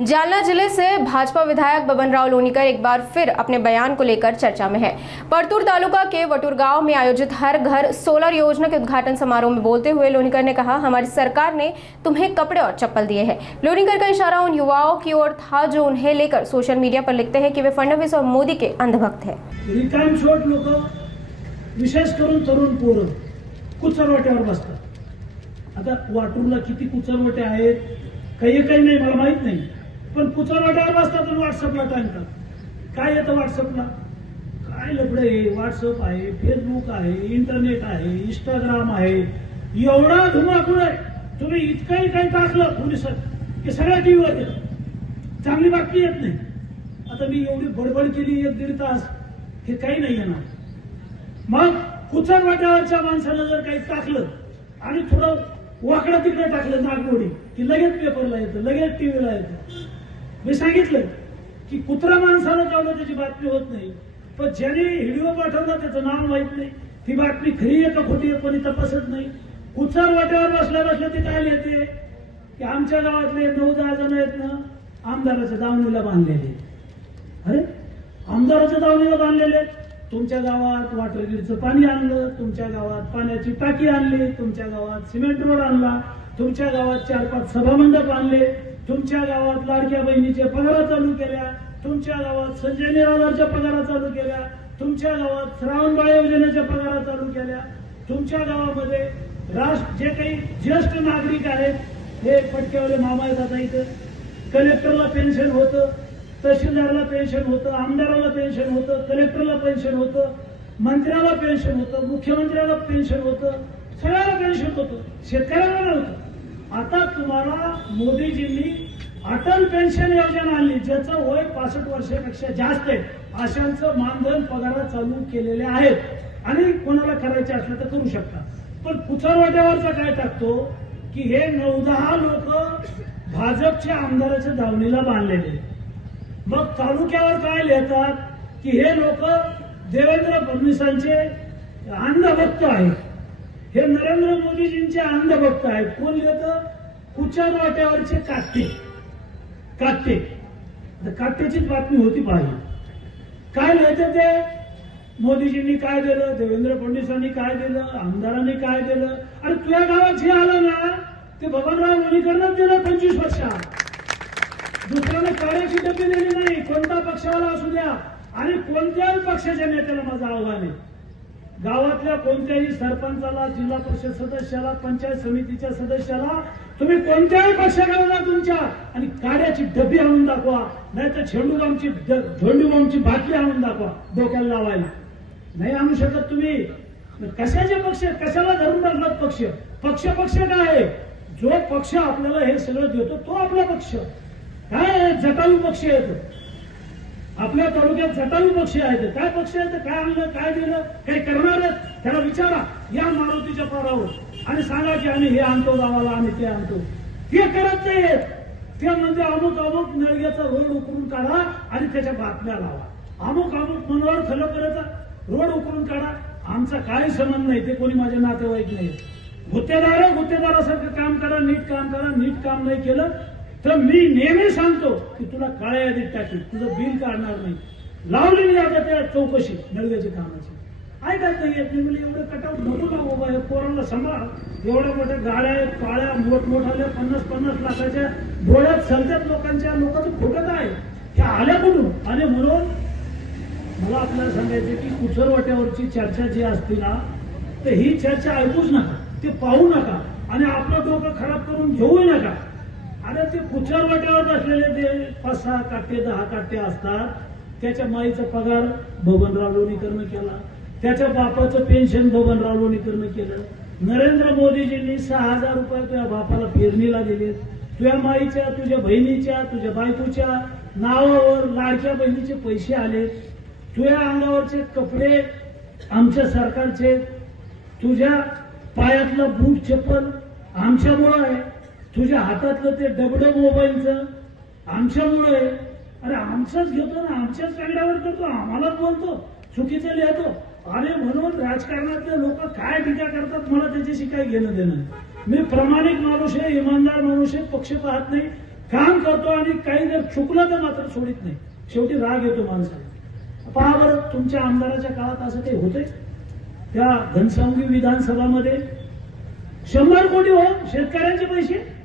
जालना जिले से भाजपा विधायक बबन राव लोनीकर एक बार फिर अपने बयान को लेकर चर्चा में है। परतूर तालुका के वटूर गांव में आयोजित हर घर सोलर योजना के उद्घाटन समारोह में बोलते हुए लोनीकर ने कहा, हमारी सरकार ने तुम्हें कपड़े और चप्पल दिए हैं। लोनीकर का इशारा उन युवाओं की ओर था जो उन्हें लेकर सोशल मीडिया पर लिखते हैं कि वे फडणवीस और मोदी के अंधभक्त हैं। रिकामशोट लोक, विशेष करून तरुण पोरं कुचरवाट्यावर बसतात। आता वाटूरला किती कुचरवाटे आहेत काही नाही मला माहित नाही, पण कुचरवाट्यावर बसतात आणि व्हॉट्सअपला टाकतात। काय येतं व्हॉट्सअपला? काय लफडे आहे? व्हॉट्सअप आहे, फेसबुक आहे, इंटरनेट आहे, इंस्टाग्राम आहे, एवढा धुमाकूळ आहे। तुम्ही इतकंही काही टाकलं पोलिसात की सगळ्या टीव्हीवर येतं, चांगली बातमी येत नाही। आता मी एवढी बडबड केली 1-1.5 तास, हे काही नाही येणार। मग कुचरवाट्यावरच्या माणसानं जर काही टाकलं आणि थोडं वाकडं तिकडे टाकलं नागमोडी की लगेच पेपरला येतं, लगेच टीव्हीला येतं। मी सांगितलं की कुत्रा माणसाला चावलं त्याची बातमी होत नाही, पण ज्याने व्हिडिओ पाठवला त्याचं नाव माहित नाही, ती बातमी खरी आहे का खोटी आहे कोणी तपासत नाही। कुचरवाट्यावर बसल्या बसल्या ते काय लिहिते की आमच्या गावातले 9-10 जण आहेत ना आमदाराच्या दावणीला बांधलेले। अरे आमदाराच्या दावणीला बांधलेले, तुमच्या गावात वॉटर ग्रीडचं पाणी आणलं, तुमच्या गावात पाण्याची टाकी आणली, तुमच्या गावात सिमेंट रोड आणला, तुमच्या गावात 4-5 सभामंडप आणले, तुमच्या गावात लाडक्या बहिणीच्या पगारा चालू केल्या, तुमच्या गावात संजय निराधारच्या पगारा चालू केल्या, तुमच्या गावात श्रावणबाळ योजनेच्या पगारा चालू केल्या, तुमच्या गावामध्ये जे काही ज्येष्ठ नागरिक आहेत हे पटकेवाले मामा आहेत, आता इथं कलेक्टरला पेन्शन होतं, तहसीलदारला पेन्शन होतं, आमदाराला पेन्शन होतं, कलेक्टरला पेन्शन होतं, मंत्र्याला पेन्शन होतं, मुख्यमंत्र्याला पेन्शन होतं, सगळ्याला पेन्शन होतं, शेतकऱ्याला नव्हतं। आता तुम्हाला मोदीजींनी अटल पेन्शन योजना आणली, ज्याचं वय 65 वर्षापेक्षा जास्त आहे, अशांचं मानधन पगार चालू केलेले आहेत आणि कोणाला करायचे असलं तर करू शकता। पण कुचरवाट्यावरचा काय टाकतो की हे 9-10 लोक भाजपच्या आमदाराच्या दावणीला बांधलेले। मग तालुक्यावर काय लिहितात की हे लोक देवेंद्र फडणवीसांचे अंधभक्त आहेत, हे नरेंद्र मोदीजींचे अंधभक्त आहेत। कोण लिहितं? कुचरवाट्यावरचे काट्टे। काट्याचीच बातमी होती पाहिजे। काय लिहितं ते? मोदीजींनी काय दिलं, देवेंद्र फडणवीसांनी काय दिलं, आमदारांनी काय दिलं। आणि तुझ्या गावात जे आलं ना ते बबनराव लोणीकरनंच दिलं 25 वर्षात। दुसऱ्याने कार्याची डबी दिली नाही, कोणता पक्षावाला असू द्या आणि कोणत्याही पक्षाच्या नेत्याला माझं आव्हान आहे, गावातल्या कोणत्याही सरपंचाला, जिल्हा परिषद सदस्याला, पंचायत समितीच्या सदस्याला तुम्ही कोणत्याही पक्षाकडे तुमच्या आणि कार्याची डबी आणून दाखवा, नाहीतर झेंडूबामची बाटली आणून दाखवा डोक्याला लावायला। नाही आणू शकत तुम्ही। कशाचे पक्ष, कशाला धरून टाकलात पक्ष? पक्ष काय आहे? जो पक्ष आपल्याला हे सगळं देतो तो आपला पक्ष। काय जटायू पक्ष आहेत आपल्या तालुक्यात, जटायू पक्ष आहेत। काय पक्ष आहेत? काय आणलं, काय दिलं, काय करणार आहेत? त्याला विचारा या मारुतीच्या पारावर आणि सांगा की आम्ही हे आणतो गावाला, आम्ही ते आणतो। ते करत नाहीत, ते म्हणजे अमुक नळग्याचा रोड उकरून काढा आणि त्याच्या बातम्या लावा, अमुक मनोहर खलोकरचा रोड उकरून काढा। आमचा काही संबंध नाही, ते कोणी माझे नातेवाईक नाही। गुत्तेदारासारखं काम करा, नीट काम करा। नीट काम नाही केलं तर मी नेहमी सांगतो की तुला काळ्या यादीत टाकील, तुझं बिल काढणार नाही। लावली मी आता त्या चौकशी नळव्याची कामाची, ऐकत नाही येत नाही। म्हणजे एवढं कटाऊट नको ना बाबा, पोरांना सांभाळ। एवढ्या मोठ्या गाड्या आहेत, काळ्या मोठमोठाल्या 50-50 लाखाच्या डोळ्यात चलत्यात लोकांच्या, लोकांचं फुटत आहे, हे आल्या कुठून? आणि म्हणून मला आपल्याला सांगायचं की कुचरवाट्यावरची चर्चा जी असते ना, तर ही चर्चा ऐकूच नका, ते पाहू नका आणि आपलं डोकं खराब करून घेऊ नका। अरे ते कुचरवाट्यावर असलेले ते 5-6 काट्टे 10 काट्टे असतात, त्याच्या माईचा पगार बबनराव लोणीकरनं केला, त्याच्या बापाचं पेन्शन बबनराव लोणीकरनं केलं। नरेंद्र मोदीजींनी 6,000 रुपये तुझ्या बापाला पेरणीला दिले, तुझ्या माईच्या, तुझ्या बहिणीच्या, तुझ्या बायकोच्या नावावर लाडक्या बहिणीचे पैसे आले, तुझ्या अंगावरचे कपडे आमच्या सरकारचे, तुझ्या पायातलं बूट चप्पल आमच्यामुळं आहे, तुझ्या हातातलं ते डबडं मोबाईलचं आमच्यामुळे आहे। अरे आमचंच घेतो ना, आमच्याच कागदावर करतो, आम्हालाच बोलतो, चुकीचं लिहितो। अरे म्हणून राजकारणातले लोक काय टीका करतात मला त्याच्याशी काही घेणं देणं। मी प्रामाणिक माणूस आहे, इमानदार माणूस आहे, पक्ष पाहत नाही। काम करतो आणि काही जर चुकलं तर मात्र सोडित नाही. शेवटी राग येतो माणसाला. पहा बरं, तुमच्या आमदाराच्या काळात असं काही होतंय? त्या घनसावंगी विधानसभामध्ये 100 कोटी हो शेतकऱ्यांचे पैसे